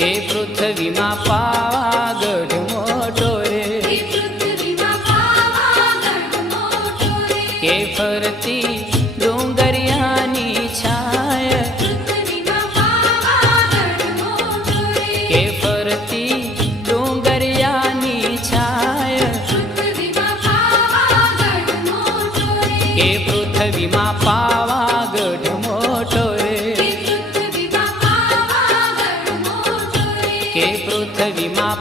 કે પૃથ્વીમાં પાવાગઢ મોટો રે, કે ફરતી ડુંગરિયાની છાય, કે ફરતી ડુંગરિયાની છાય, કે પૃથ્વીમાં પાવાગઢ મોટો રે, કે પૃથ્વીમાં